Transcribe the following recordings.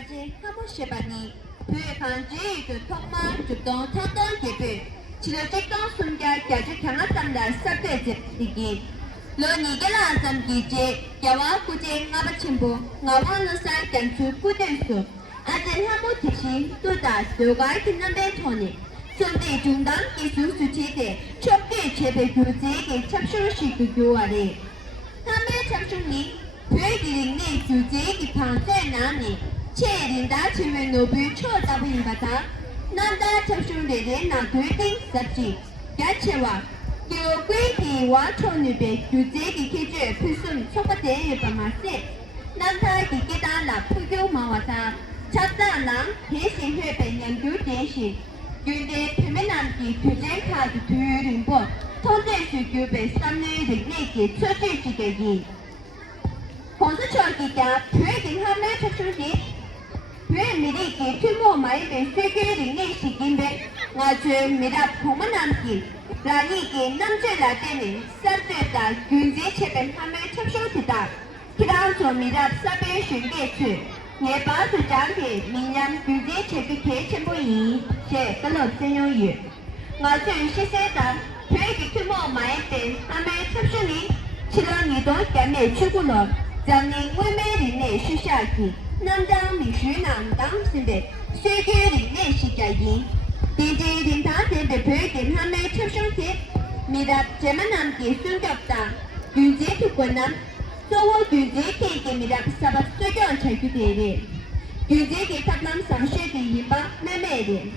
아직 하모시바니 그의 반지 그 턱만 죽던 탔던 개불 치료직동 숨결 겨주 강압담다 섭대집이기 로니게라 잠기지 야와 구제 nga바침보 nga와노사 간추 구들수 아직 하모티시 또다 소가이 김남배 토니 선대 중단 기수 수치대 첩대 제배 교제의 참수시 그 교화리 함의 참수니 회기링내 교제의 방세 나니 체린다 치면 노비 초답인 바다 난다 접수되는 나도의 섭지 야채와 교회기와 초누배 교제기 계절 필수 초과대의 밤마세 난다 기계다 나쁘교 마와다 찾다랑 대신 회배 연구 대신 윤대 페메남기 교제 카드 두유림보 통제수 교배 3년 내기 초주지계기 공수처기가 교회긴 하면 접수시 왜 미리기 투모 마이베 세계를 내시긴데 아주 미랍 공만남기 라니기 남자라 때는 쌈들다 군지 체벤 함을 접수되다 기라우조 미랍 사베 신계추 예바수 장기 민양 군지 체비케 첨부이 제 걸로 전용유 아주 시세다 교육이 투모 마이베 함을 접수니 치료니도 감매 추구로 장님 외매리 내 시샤기 남당 미슈남당 신배 세계리 내 시자이 디디딘 다대배 배긴 함의 첩성티 미랍 제만남기 순격당 윤지 특권남 소워 윤지 케이크 미랍 사박 쇠견 철규대리 윤지 개탑남 삼쉐기 이바 매매리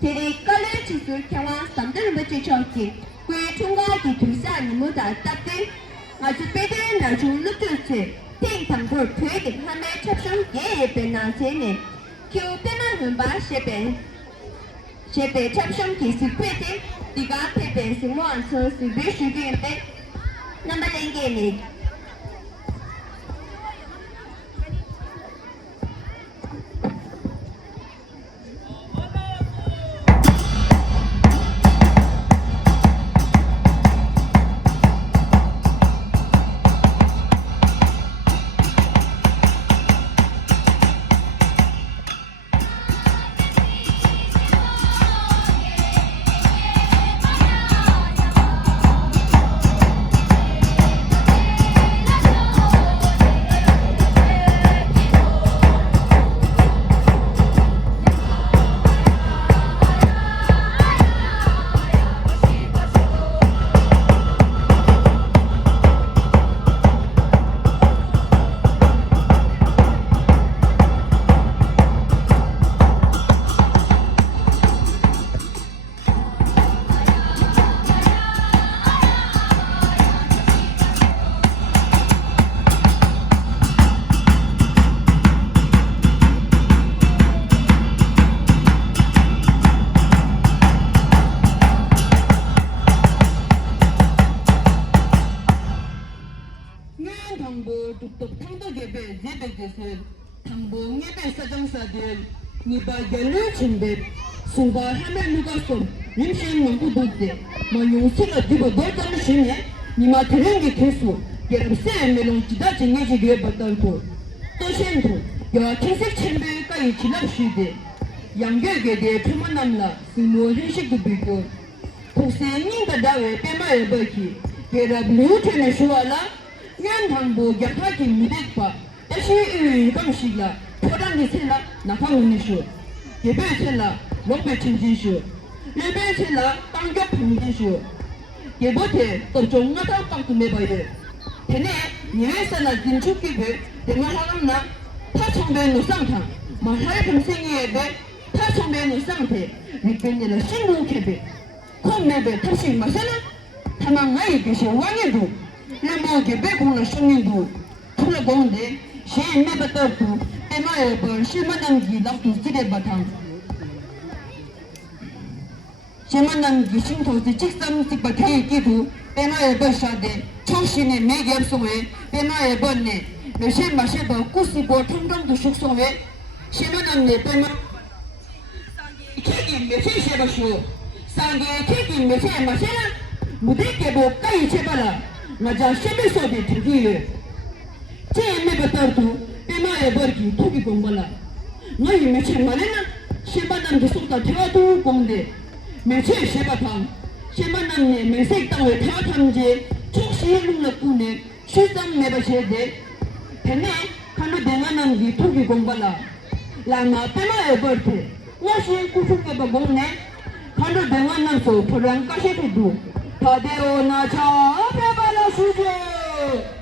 대리 깔레 지술 경화 삼드는 버치 청기 그 총각이 두산 무다 딱들 아주 빼든 나중 룩주치 팅탕불 퇴근 함의 첩성 예배 나세네 교대만 훈바 셰베 첩성 기술 퇴근 네가 퇴근 승무원 서수 비슈기인데 남발랭게니 대해서 당봉 예배 사정사들 니바 열려 준비 수바 하면 누가 좀 임신 농구도대 뭐 용세가 되고 너잖아 신네 니마 들은 게 계속 여러분 쌤멜롱 지다 정해지게 받던고 또 신도 야 태색 챔ber까지 지납시대 양격에 대해 표만남나 스모 회식도 비고 고생인가 다왜 빼마에 버기 여러분 뉴트는 좋아라 연당보 약하게 미대파 다시 의감시라 포란이 셀라 나가오니쇼 예배 셀라 롱배 친진쇼 예배 셀라 땅격 풍진쇼 예보테 또 종가다 빵도 매봐요 대네 예외사나 진축기배 대마하감나 타청배 노상탕 마하의 평생이에배 타청배 노상태 리벤이라 신동캐배 콤매배 탑식 마사나 타망아이 계시 왕예도 레모게 배공을 성인도 풀어보는데 시매버터도 때마에 번 실만남기 락도 지레바탕 실만남기 신토스 직삼식바 태기도 때마에 버샤데 청신의 매개업송에 때마에 번네 몇시 마셔버 꾸시보 통정도 숙송에 실만남네 때마 케기 몇시 쉐버쇼 상게 케기 몇시 마셔라 무대께보 까이 제바라 맞아 쉐베소비 들기에 제매버터도 때마에 버기 토기 공부라 너희 며칠 말에나 실만남기 속다 태와도 공대 며칠 쉐바탕 실만남네 매색당을 태와탐지 총시행능력군에 실상 매버시에대 배네 간도 대만남기 토기 공부라 라마 때마에 버티 와시 구속해봐 먹네 간도 대만남소 불안 까시비도 다대오나 잡혀봐라 수제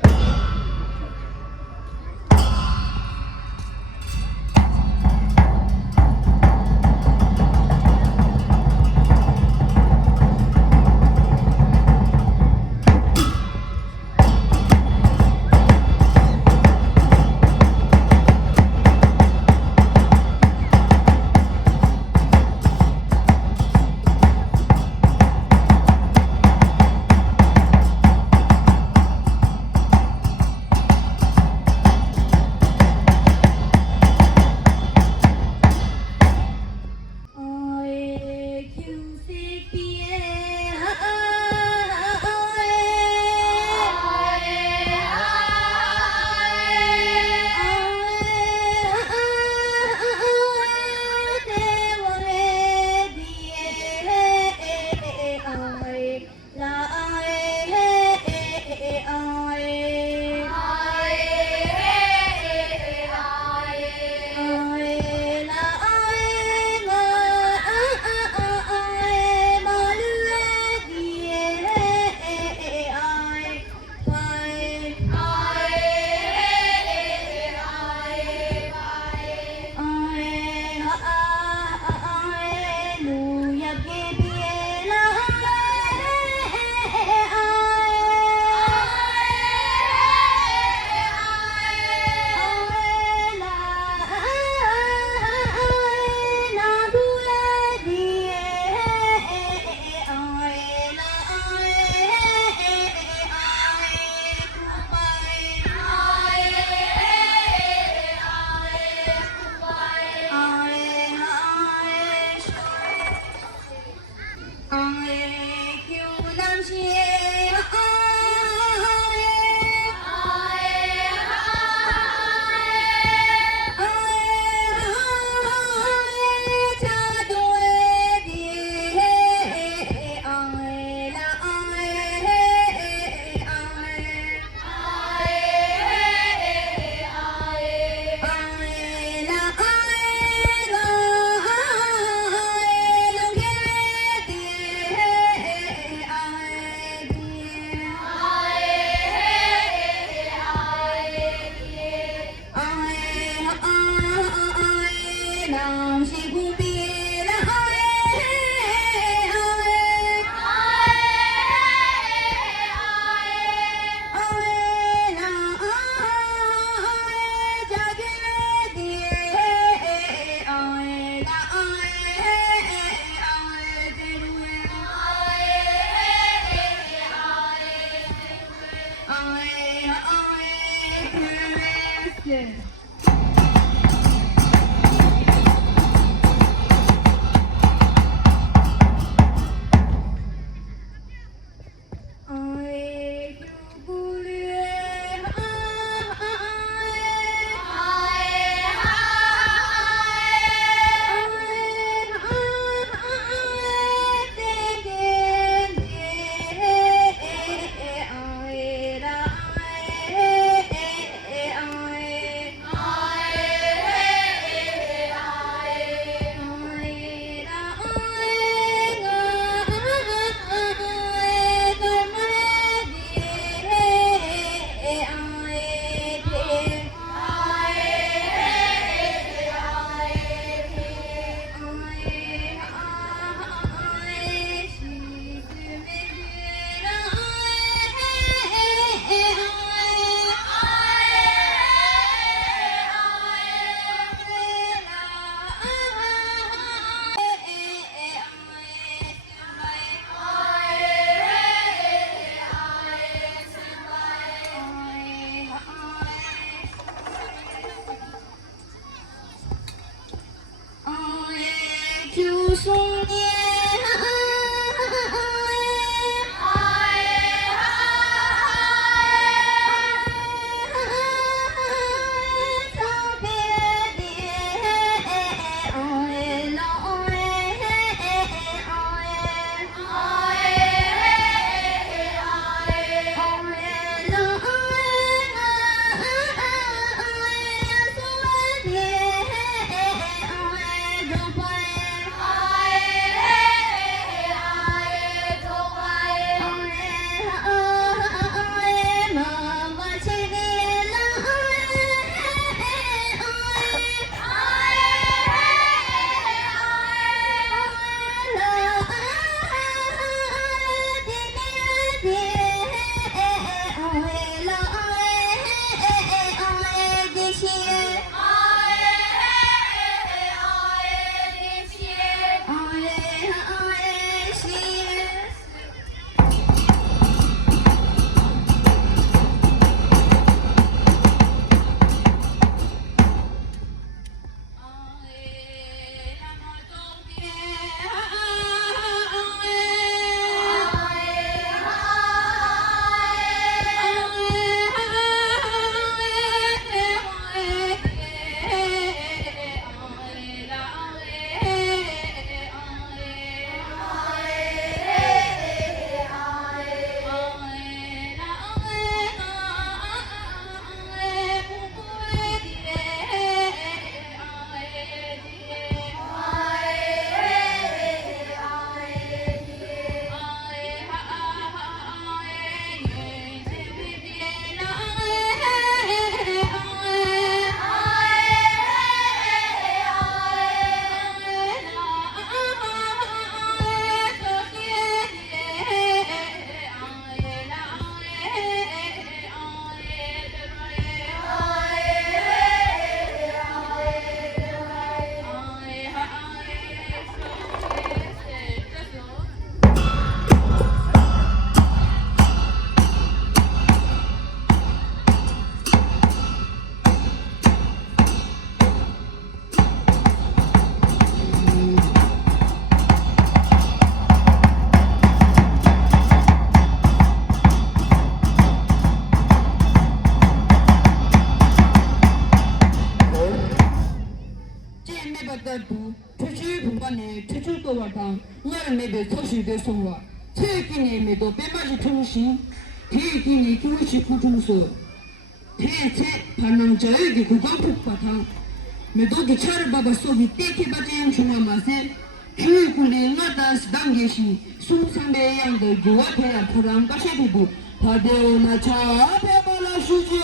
没把得补，出去碰到呢，出去多少趟，也没得操心的生活，才给你没到白马是重心，才给你给我去苦中说，才怕能教育的苦光不把他，没到给吃了爸爸说的，带开把这样穷啊嘛噻，去苦里我当时当个是，送上来样的就我看呀，突然把些的不，他的那茶别把那书记。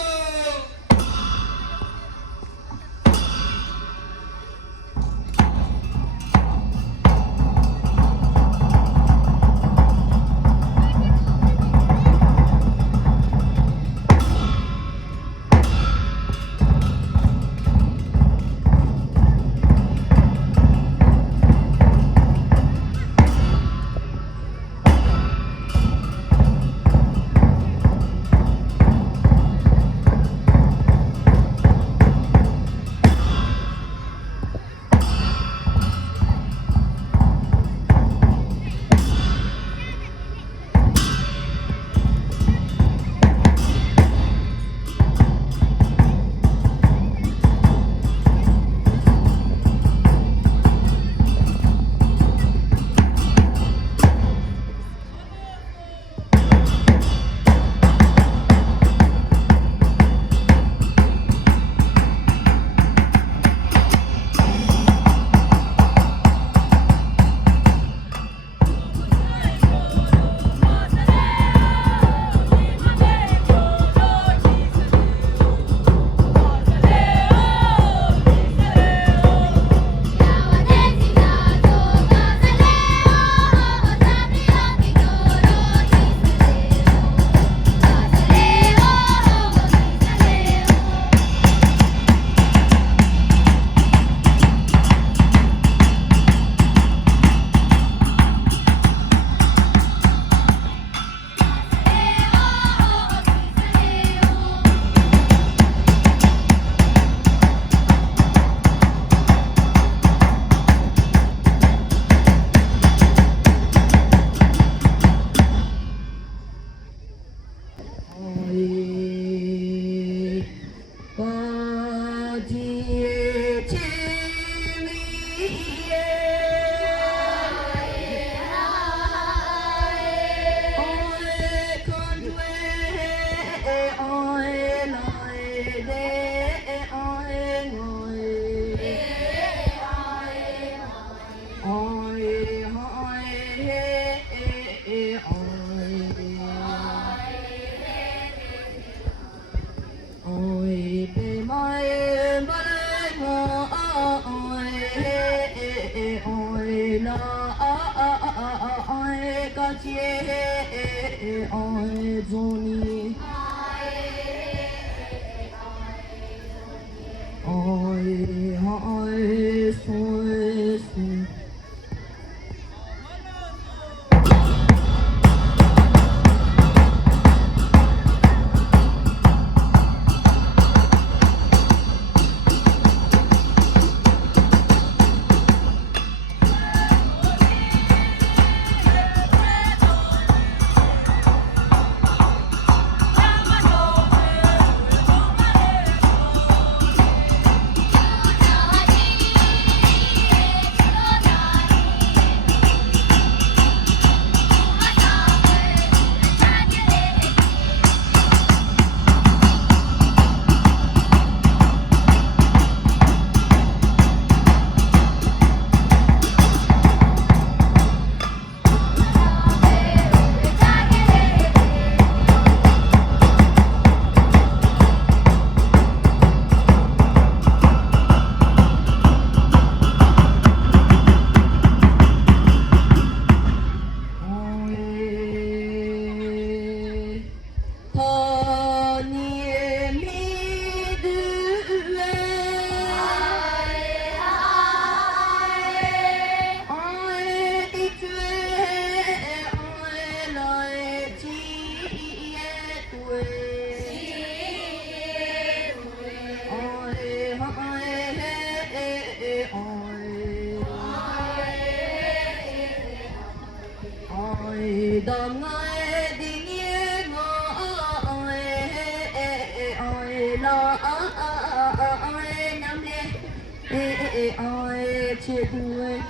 爱切对，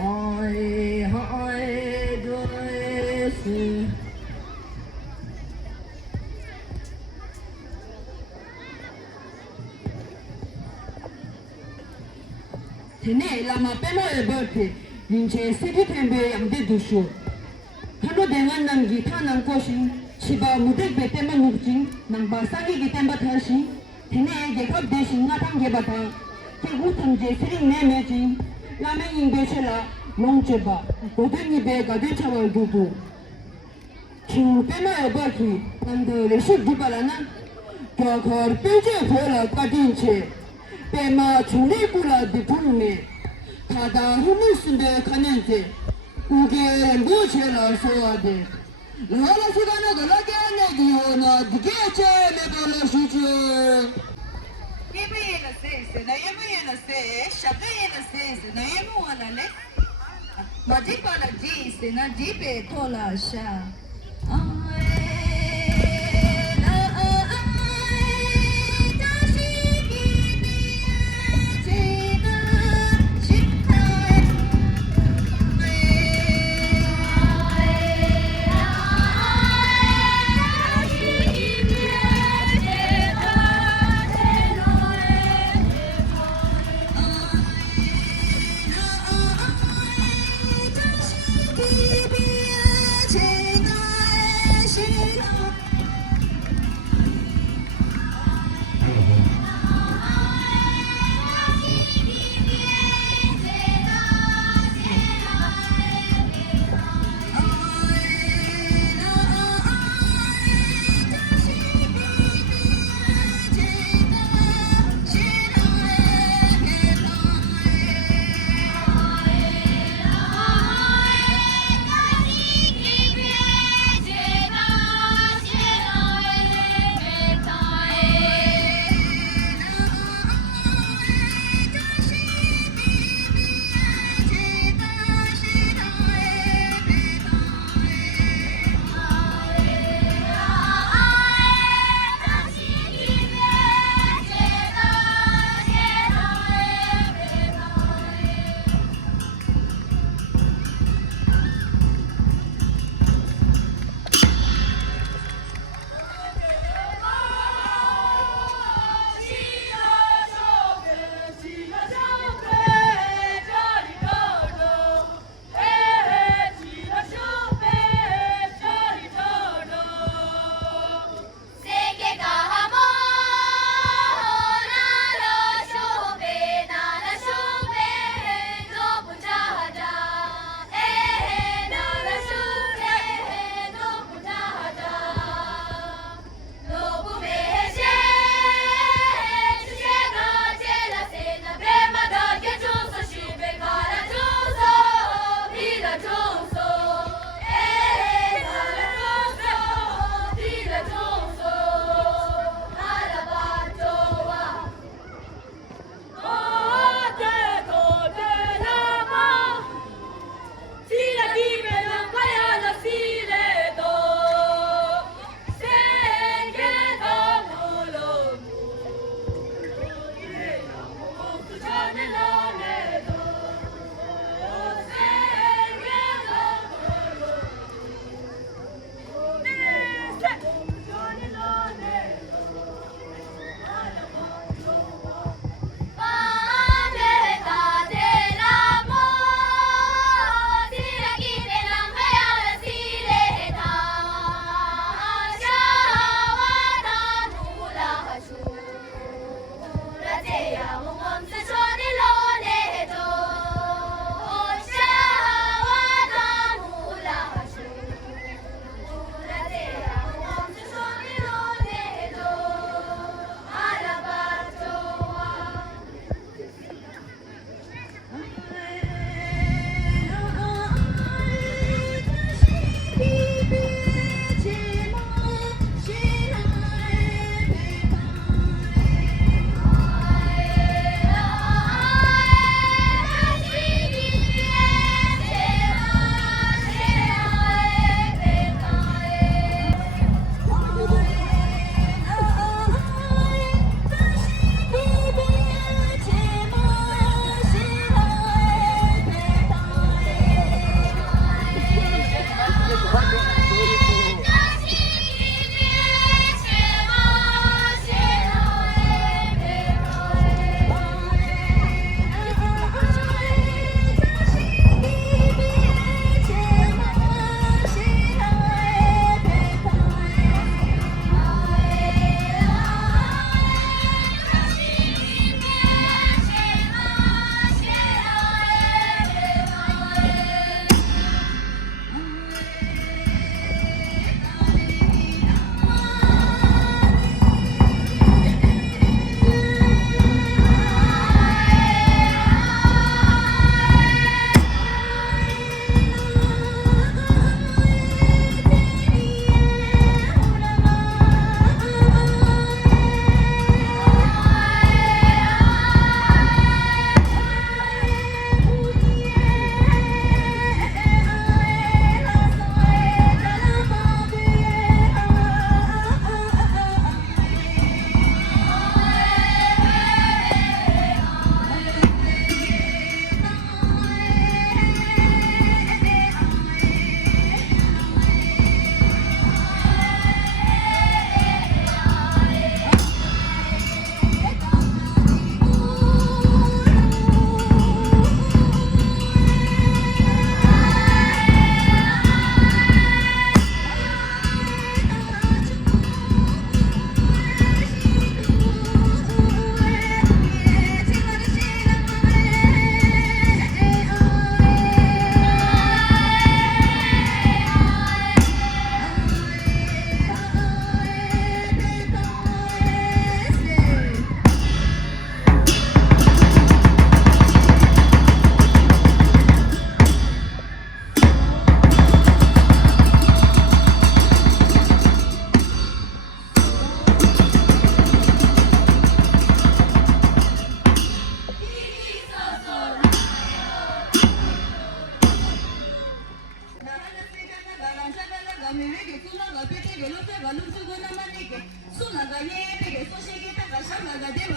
爱对是。테네 라마 빼마에 버티 인체 세계템베 양대 두수 하루 대만 남기 타난 것이 치바 무대베 때만 묵진 남바 싸기기 땜바 타시 테네 개컵 대신 나탕 개바타 개구 탐제 스링 내매진 라멘 인베체라 롱제바 고등이 배가 되차와 두고 주 빼마에 버티 남들 레식 두바라나 겨걸 뼈제 보라 까딘체 빼마 중리구라 디통네 다다 흐물순데 가면제 우게 무체라 소아데 라라 시간에 걸라게 내기요나 디게체 메발라시죠 예배에는 세스 나 예배에는 세 샤베에는 세스 나 예배와나네 마지바나 지스 나 지베 토라샤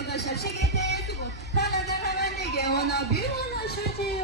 的小西给的这个，他那在台湾那个我那比我那世界哟。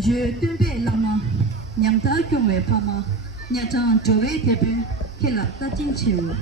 Je tunde lama nyam ta kyungwe phama nya chang jowe thebe khela ta chin chewo